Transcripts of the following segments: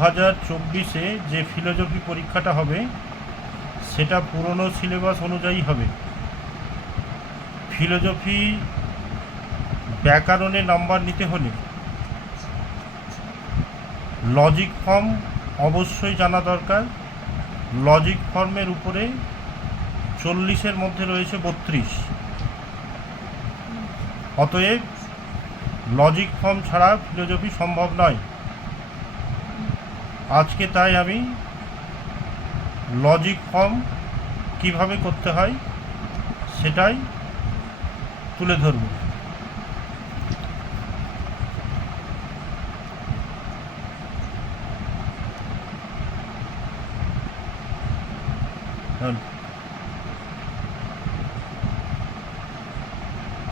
হাজার চব্বিশে যে ফিলোজফি পরীক্ষাটা হবে, সেটা পুরনো সিলেবাস অনুযায়ী হবে। ফিলোজফি ব্যাকরণে নাম্বার নিতে হলে লজিক ফর্ম অবশ্যই জানা দরকার। লজিক ফর্মের উপরে চল্লিশের মধ্যে রয়েছে বত্রিশ। অতএব লজিক ফর্ম ছাড়া ফিলোজফি সম্ভব নয়। আজকে তাই আমি লজিক ফর্ম কীভাবে করতে হয় সেটাই তুলে ধরব।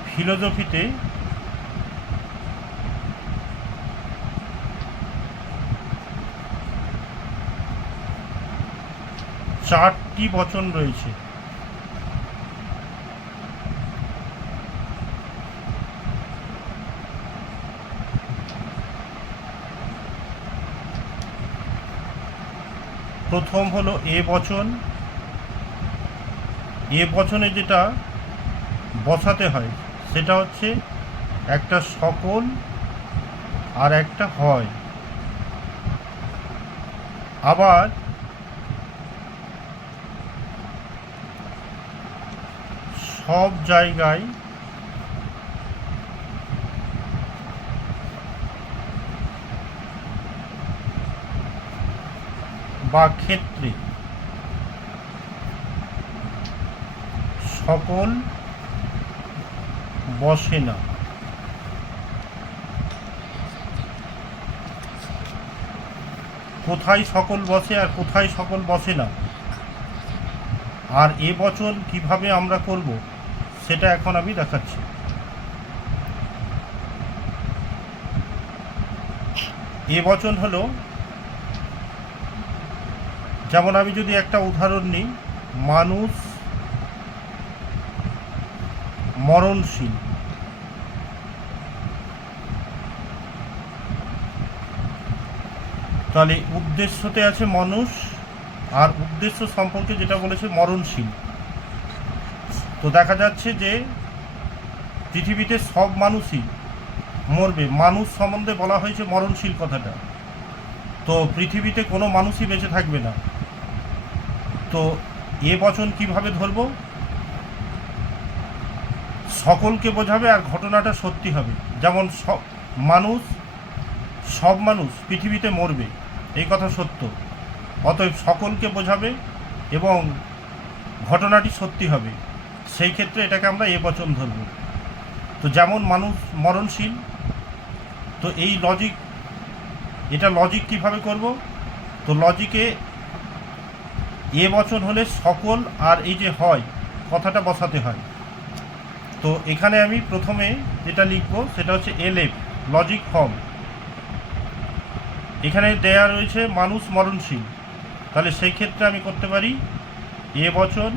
ফিলোজফিতে চারটি বচন রয়েছে। প্রথম হলো এ বচন। এ বচনে যেটা বসাতে হয়, সেটা হচ্ছে একটা সকল আর একটা হয়। আবার সব জায়গায় বা ক্ষেত্রে সকল বসে না। কোথায় সকল বসে আর কোথায় সকল বসে না? আর এ বচন কীভাবে আমরা করব? সেটা এখন আমি দেখাচ্ছি। এ বচন হলো, যেমন আমি যদি একটা উদাহরণ নিই, মানুষ মরণশীল। তাহলে উদ্দেশ্যতে আছে মানুষ, আর উদ্দেশ্য সম্পর্কে যেটা বলেছে মরণশীল। তো দেখা যাচ্ছে যে পৃথিবীতে সব মানুষই মরবে। মানুষ সম্বন্ধে বলা হয়েছে মরণশীল কথাটা। তো পৃথিবীতে কোনো মানুষই বেঁচে থাকবে না। তো এ বচন কীভাবে ধরব? সকলকে বোঝাবে আর ঘটনাটা সত্যি হবে। যেমন সব মানুষ সব মানুষ পৃথিবীতে মরবে। এই কথা সত্য। অতএব সকলকে বোঝাবে এবং ঘটনাটি সত্যি হবে। সেই ক্ষেত্রে এটাকে আমরা এ বচন ধরব। তো যেমন মানুষ মরণশীল, তো এই লজিক এটা লজিক কীভাবে করব? তো লজিকে এ বচন হলে সকল আর এই যে হয়, কথাটা বসাতে হয়। তো এখানে আমি প্রথমে যেটা লিখব, সেটা হচ্ছে এল এফ লজিক ফর্ম এখানে দেয়া রয়েছে মানুষ মরণশীল। তাহলে সেই ক্ষেত্রে আমি করতে পারি এ বচন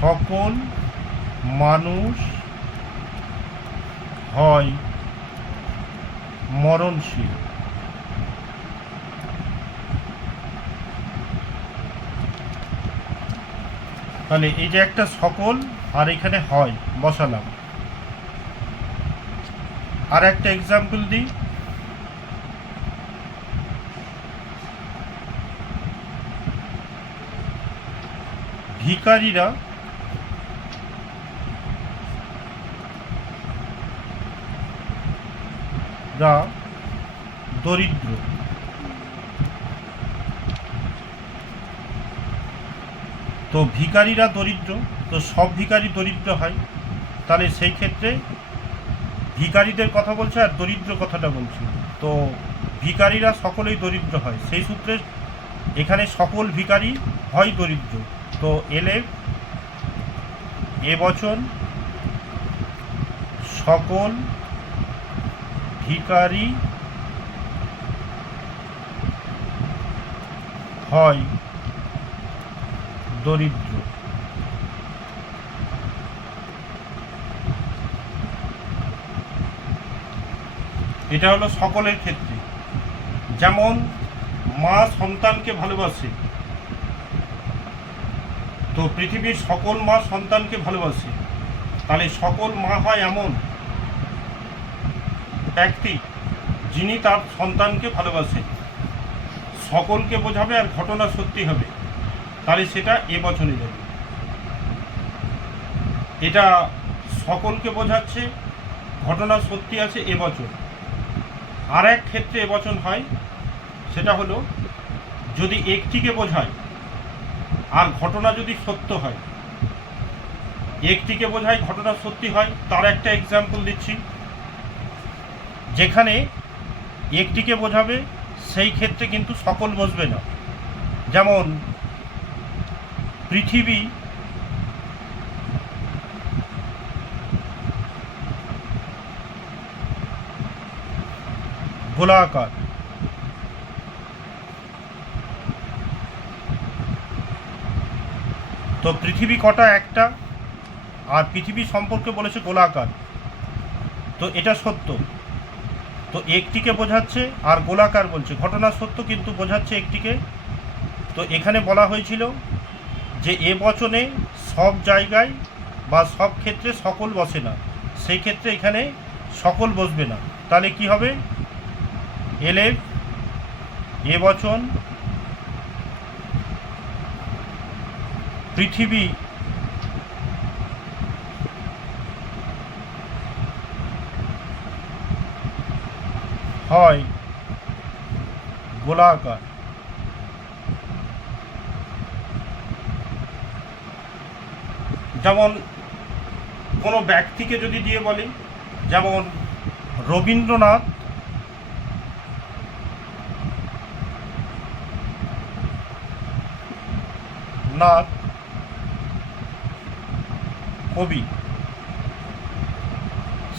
সকল মানুষ হয় মরণশীল। তাহলে এই যে একটা সকল, আর এখানে হয়, বসালাম। আর একটা এক্সাম্পল দিই। ভিকারীরা রা দরিদ্র। তো ভিকারীরা দরিদ্র, তো সব ভিকারি দরিদ্র হয়। তাহলে সেই ক্ষেত্রে ভিকারীদের কথা বলছে আর দরিদ্র কথাটা বলছে। তো ভিকারীরা সকলেই দরিদ্র হয়। সেই সূত্রে এখানে সকল ভিকারি হয় দরিদ্র। তো এলে এ বচন সকল ভিকারি হয় দরিদ্র। এটা হলো সকলের ক্ষেত্রে। যেমন মা সন্তানকে ভালোবাসে, তো পৃথিবীর সকল মা সন্তানকে ভালোবাসে। তাহলে সকল মা হয় এমন ব্যক্তি যিনি তার সন্তানকে ভালোবাসে। সকলকে বোঝাবে আর ঘটনা সত্যি হবে। তাহলে সেটা এ বছরে যাবে এটা সকলকে বোঝাচ্ছে, ঘটনা সত্যি আছে এবছর আর এক ক্ষেত্রে এবছর হয়, সেটা হলো, যদি একটিকে বোঝায়, আর ঘটনা যদি সত্য হয়, একটিকে বোঝায়, ঘটনা সত্যি হয়, তার একটা এক্সাম্পল দিচ্ছি। যেখানে একটিকে বোঝাবে, সেই ক্ষেত্রে কিন্তু সকল বসবে না। যেমন, পৃথিবী গোলাকার। তো পৃথিবী কটা একটা, আর পৃথিবী সম্পর্কে বলেছে গোলাকার। তো এটা সত্য। তো একটিকে বোঝাচ্ছে আর গোলাকার বলছে। ঘটনা সত্য কিন্তু বোঝাচ্ছে একটিকে। তো এখানে বলা হয়েছিল যে এ বচনে সব জায়গায় বা সব ক্ষেত্রে সকল বসে না। সেই ক্ষেত্রে এখানে সকল বসবে না। তাহলে কি হবে? এলেফ এ বচন, পৃথিবী হয় গোলাকার। যেমন কোনো ব্যক্তিকে যদি দিয়ে বলি, যেমন রবীন্দ্রনাথ, নাথ, কবি।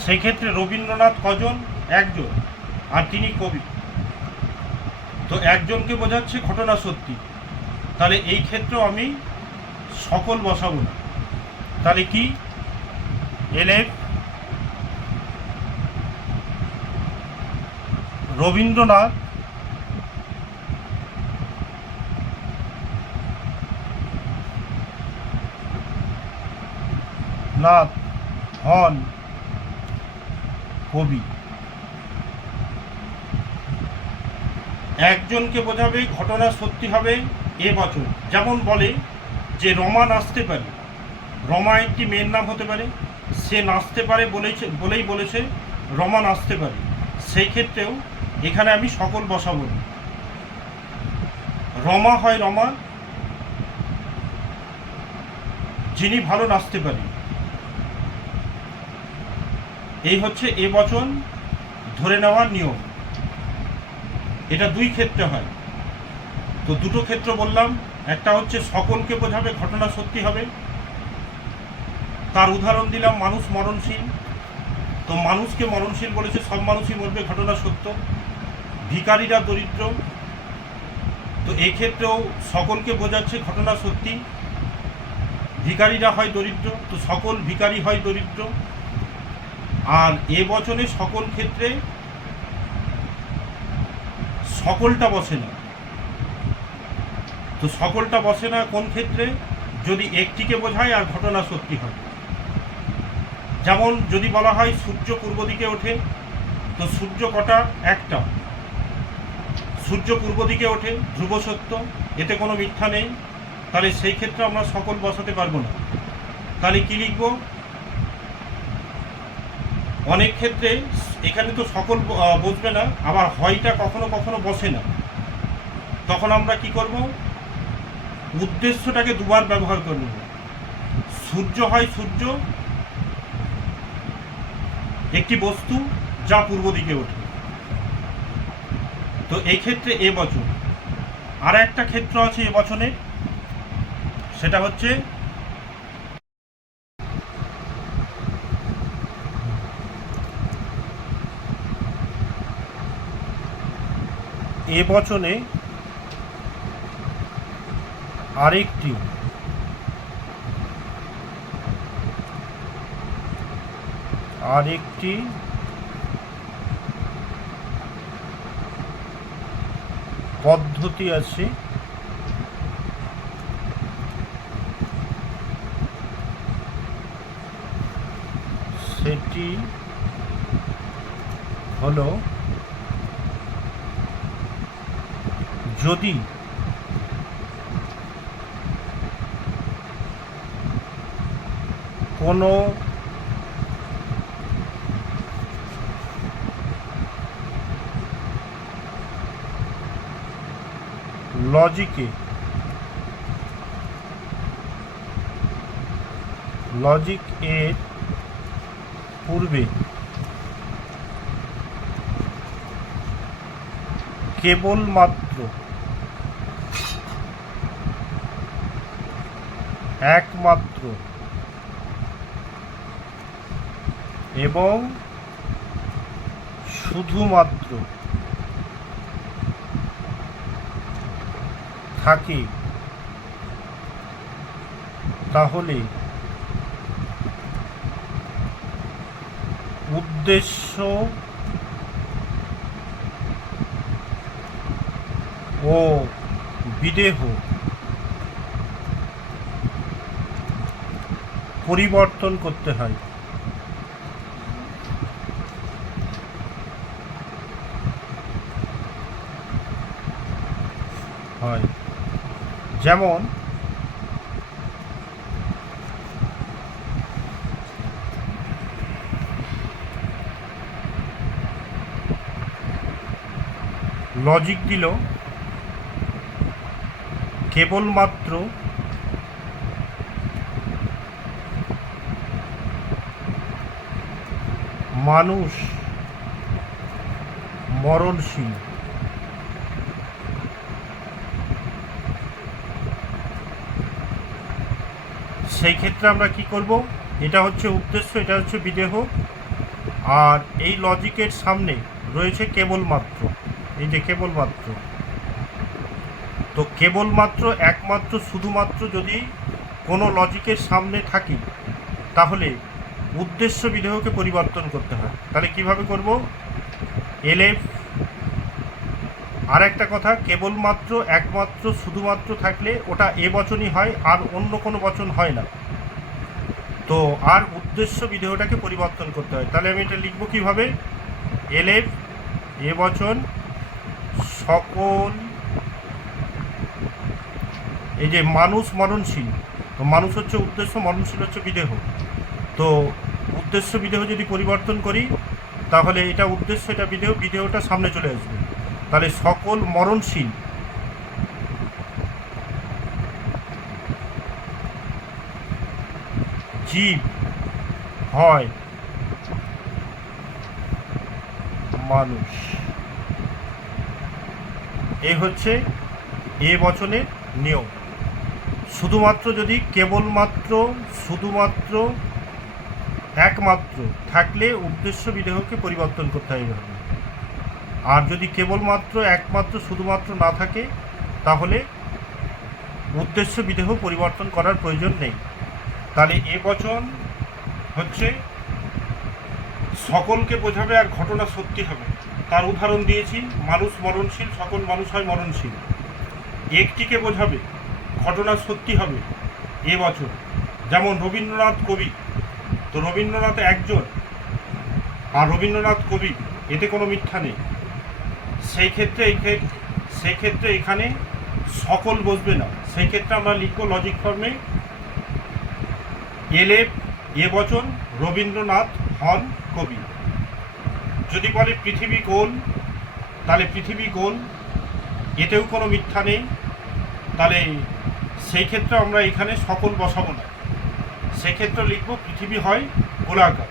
সেক্ষেত্রে রবীন্দ্রনাথ কজন? একজন। আর তিনি কবি। তো একজনকে বোঝাচ্ছে ঘটনা সত্যি। তাহলে এই ক্ষেত্রেও আমি সকল বসাবো না। তাহলে কি? এলেফ রবীন্দ্রনাথ, নাথ হন কবি। একজনকে বোঝাবে, ঘটনা সত্যি হবে এ বছর। যেমন বলে যে রমা নাচতে পারে। রমা একটি মেয়ের নাম হতে পারে। সে নাচতে পারে বলেছে, বলেই বলেছে রমা নাচতে পারে। সেই ক্ষেত্রেও এখানে আমি সকল বসাবো। রমা হয় রমা, যিনি ভালো নাচতে পারে এই হচ্ছে এ বচন ধরে নেওয়ার নিয়ম। এটা দুই ক্ষেত্রে হয়। তো দুটো ক্ষেত্র বললাম, একটা হচ্ছে সকলকে বোঝাবে ঘটনা সত্যি হবে। তার উদাহরণ দিলাম, মানুষ মরণশীল। তো মানুষকে মরণশীল বলেছে, সব মানুষই মরবে, ঘটনা সত্য। ভিকারীরা দরিদ্র। তো এই ক্ষেত্রেও সকলকে বোঝাচ্ছে ঘটনা সত্যি। ভিকারীরা হয় দরিদ্র, তো সকল ভিকারি হয় দরিদ্র। আর এ বচনে সকল ক্ষেত্রে সকলটা বসে না। তো সকলটা বসে না কোন ক্ষেত্রে? যদি একটিকে বোঝায় আর ঘটনা সত্যি হয়। যেমন যদি বলা হয় সূর্য পূর্ব দিকে ওঠে, তো সূর্য কটা? একটা। সূর্য পূর্ব দিকে ওঠে, ধ্রুব সত্য, এতে কোনো মিথ্যা নেই। তাহলে সেই ক্ষেত্রে আমরা সকল বসাতে পারব না। তাহলে কি লিখব? অনেক ক্ষেত্রে এখানে তো সকল বসবে না, আবার হয়টা কখনো কখনো বসে না। তখন আমরা কি করব? উদ্দেশ্যটাকে দুবার ব্যবহার করব সূর্য হয় সূর্য, একটি বস্তু যা পূর্ব দিকে ওঠে। তো এই ক্ষেত্রে এ বচন। আর একটা ক্ষেত্র আছে এ বচনে, সেটা হচ্ছে এ বচনে আরেকটি আরেকটি পদ্ধতি আছে। সেটি হলো যদি কোনো লজিকে লজিক এর পূর্বে কেবলমাত্র একমাত্র। এবং শুধুমাত্র থাকে। তাহলে উদ্দেশ্য ও বিদেহ পরিবর্তন করতে হয়। হয়। যেমন লজিক দিল কেবলমাত্র মানুষ মরণশীল। সেই ক্ষেত্রে আমরা কি করব? এটা হচ্ছে উদ্দেশ্য, এটা হচ্ছে বিদেহ। আর এই লজিকের সামনে রয়েছে কেবলমাত্র। এই যে কেবলমাত্র। তো কেবলমাত্র, একমাত্র, শুধুমাত্র যদি কোনো লজিকের সামনে থাকি, তাহলে উদ্দেশ্য বিদেহকে পরিবর্তন করতে হয়। তাহলে কীভাবে করব? এলএফ আর একটা কথা, কেবলমাত্র, একমাত্র, শুধুমাত্র থাকলে ওটা এ বচনই হয়, আর অন্য কোনো বচন হয় না। তো আর উদ্দেশ্য বিধেয়টাকে পরিবর্তন করতে হয়। তাহলে আমি এটা লিখব কীভাবে? এলেফ এ বচন, সকল, এই যে মানুষ মরণশীল, তো মানুষ হচ্ছে উদ্দেশ্য, মরণশীল হচ্ছে বিদেহ তো উদ্দেশ্য বিদেহ যদি পরিবর্তন করি, তাহলে এটা উদ্দেশ্য, এটা বিদেহ, বিদেহটা সামনে চলে আসবে। তাহলে সকল মরণশীল জীব হয় মানুষ। এই হচ্ছে এ বচনের নিয়ম। শুধুমাত্র যদি কেবলমাত্র, শুধুমাত্র একমাত্র থাকলে উদ্দেশ্য বিদেহকে পরিবর্তন করতে হবে। আর যদি কেবলমাত্র একমাত্র শুধুমাত্র না থাকে, তাহলে উদ্দেশ্য বিদেহ পরিবর্তন করার প্রয়োজন নেই। তাহলে এ বচন হচ্ছে, সকলকে বোঝাবে আর ঘটনা সত্যি হবে। তার উদাহরণ দিয়েছি, মানুষ মরণশীল, সকল মানুষ হয় মরণশীল। একটিকে বোঝাবে, ঘটনা সত্যি হবে, এ বছর যেমন রবীন্দ্রনাথ কবি তো রবীন্দ্রনাথ একজন আর রবীন্দ্রনাথ কবি, এতে কোনো মিথ্যা নেই। সেই ক্ষেত্রে সেই ক্ষেত্রে এখানে সকল বসবে না। সেই ক্ষেত্রে আমরা লিখব লজিক ফর্মে এলে এ বচন রবীন্দ্রনাথ হন কবি। যদি বলে পৃথিবী গোল তাহলে পৃথিবী গোল এতেও কোনো মিথ্যা নেই। তাহলে সেই ক্ষেত্রে আমরা এখানে সকল বসাবো না। সেক্ষেত্রে লিখব পৃথিবী হয় গোলাকার।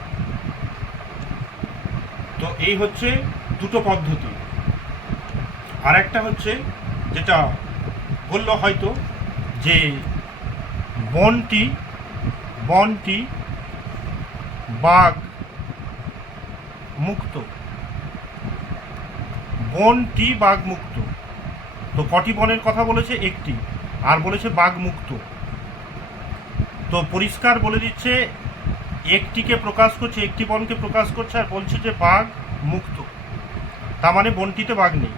তো এই হচ্ছে দুটো পদ্ধতি। আর একটা হচ্ছে যেটা বলল হয়তো যে বনটি বনটি বাঘ মুক্ত। বনটি বাঘ মুক্ত। তো কটি বনের কথা বলেছে? একটি। আর বলেছে বাঘ মুক্ত। তো পরিষ্কার বলে দিচ্ছে, একটিকে প্রকাশ করছে, একটি বনকে প্রকাশ করছে আর বলছে যে বাঘ মুক্ত। তার মানে বনটিতে বাঘ নেই।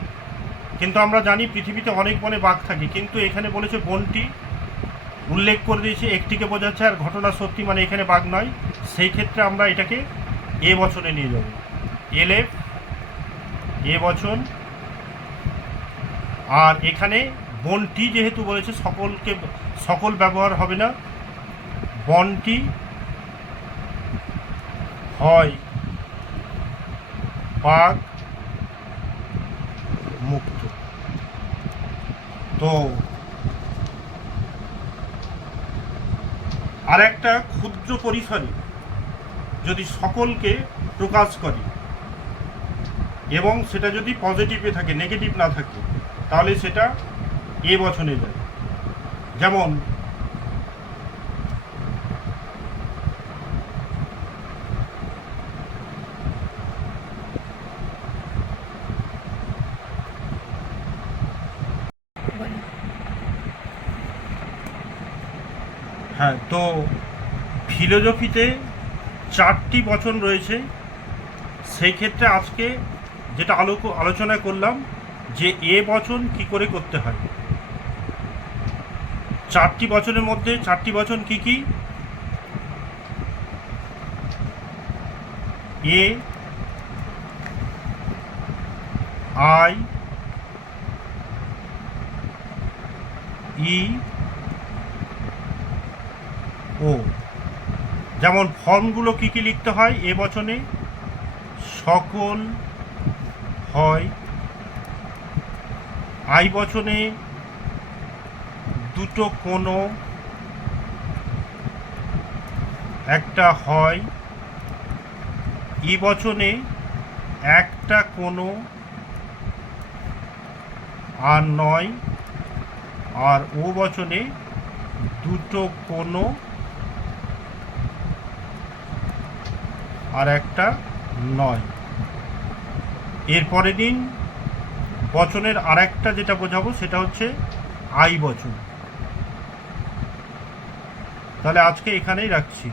কিন্তু আমরা জানি পৃথিবীতে অনেক বনে বাঘ থাকে, কিন্তু এখানে বলেছে বনটি উল্লেখ করে দিয়েছে, একটিকে বোঝাচ্ছে আর ঘটনা সত্যি মানে এখানে বাঘ নয়। সেই ক্ষেত্রে আমরা এটাকে এ বছরে নিয়ে যাব। এলে এ বছর। আর এখানে বনটি যেহেতু বলেছে, সকলকে, সকল ব্যবহার হবে না। বনটি হয় বাঘ মুক্ত। তো আর একটা ক্ষুদ্র পরিসরে যদি সকলকে প্রকাশ করে এবং সেটা যদি পজিটিভে থাকে নেগেটিভ না থাকে, তাহলে সেটা এ বছরে যায় যেমন হ্যাঁ তো ফিলোজফিতে চারটি বচন রয়েছে। সেই ক্ষেত্রে আজকে যেটা আলোক আলোচনা করলাম, যে এ বচন কি করে করতে হয়? চারটি বচনের মধ্যে, চারটি বচন কি কি? A, I, E O. যেমন ফর্মগুলো কি কি লিখতে হয় এ বচনে? সকল হয়। আই বচনে দুটো কোনো, একটা হয়। ই বচনে একটা কোনো, আর নয়, আর ও বচনে দুটো কোনো আর একটা নয়। এরপরের দিন বচনের আরেকটা যেটা বোঝাবো সেটা হচ্ছে আই বচন। তাহলে আজকে এখানেই রাখছি।